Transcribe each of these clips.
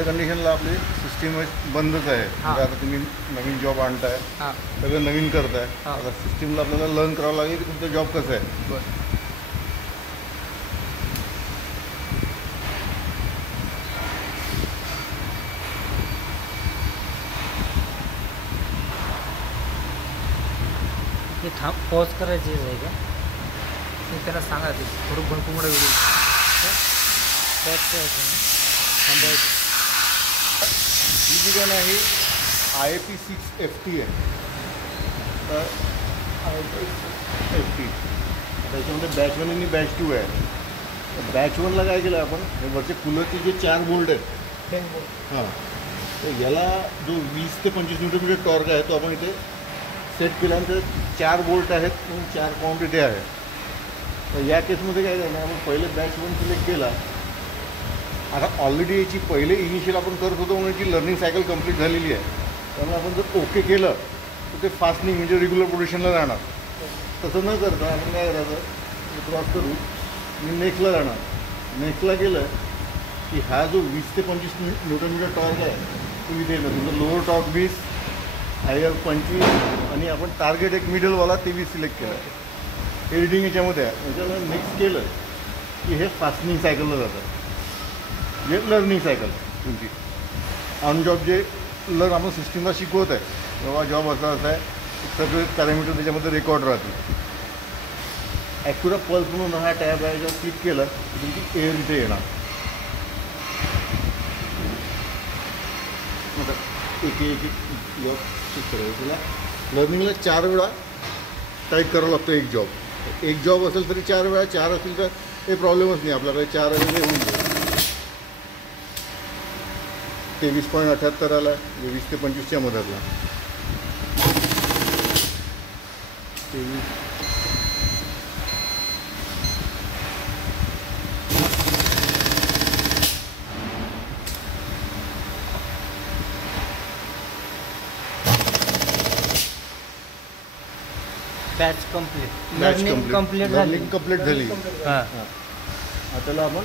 कंडिशनला आपली सिस्टीम बंदच आहे. म्हणजे आता तुम्ही नवीन जॉब आणताय, सगळं नवीन करताय, आता सिस्टीमला आपल्याला लर्न करावं लागेल की तुमचा जॉब कसा आहे. हे पॉज करायची आहे का? त्याला सांगा ते थोडं भरपूर व्हिडिओ थांबायचं. ही जी गन आहे IP6FT आहे. तर IP6FT त्याच्यामध्ये बॅच 1 आणि बॅच 2 आहे. बॅच 1ला काय केलं आपण, हे वरचे कूलरचे जे 4 बोल्ट आहेत, हां, तर याला जो 20 ते 25 न्यूटन टॉर्क आहे तो आपण इथे सेट केल्यानंतर 4 बोल्ट आहेत म्हणून 4 क्वांटिटी आहे. तर या केसमध्ये काय झालं, आपण पहिले बॅच 1 सिलेक्ट केला. आता ऑलरेडी याची पहिले इनिशियल आपण करत होतो म्हणून याची लर्निंग सायकल कंप्लीट झालेली आहे. त्यामुळे आपण जर ओके केलं तर ते फास्टनिंग म्हणजे रेग्युलर प्रोडक्शनला जाणार. तसं न करता आपण काय करायचं, क्रॉस करू आणि नेक्स्टला जाणार. नेक्स्टला गेलं की हा जो 20 ते 25 न्यूटन टॉर्क आहे तो इथे येणार. तुमचं लोअर टॉर्क 20, हायर 25 आणि आपण टार्गेट एक मिडलवाला 23 सिलेक्ट केलं. हे रिडिंग याच्यामध्ये आहे. याच्यामुळे नेक्स्ट केलं की हे फास्टनिंग सायकलला जातं, जे लर्निंग सायकल तुमची ऑन जॉब जे लर्न आपण सिस्टीमला शिकवत आहे. तेव्हा जॉब असा आहे, सगळे पॅरामीटर त्याच्यामध्ये रेकॉर्ड राहतील. ॲक्युरा पल्स म्हणून हा टॅब आहे, जेव्हा क्लिक केलं तर तुमची एअर इथे येणार. एक चेक करायचं. तुला लर्निंगला 4 वेळा टाईप करावं लागतं एक जॉब. एक जॉब असेल तरी 4 वेळा, 4 असेल तर काही प्रॉब्लेमच नाही, आपल्याकडे 4 वेळा होऊन जाईल. 23.78 आला, 20 ते 25च्या मधातला. 23. बॅच कंप्लीट, लर्निंग कंप्लीट झाली. हां, त्याला आपण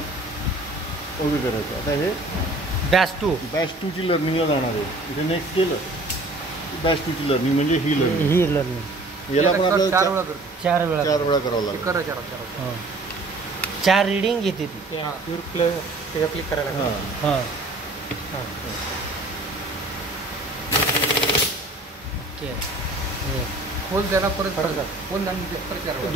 ओके करायचं. आता हे बॅच 2 ची लर्निंगला जाणार आहे. इथे नेक्स्ट केलं बॅच 2 ची लर्निंग म्हणजे ही लर्निंग. याला पण आपल्याला 4 वेळा करावं लागेल. 4 रीडिंग घेते ती. क्लिक करायला. हां, ओके. खोल त्याला परत खोल आणि परत 4 वेळा.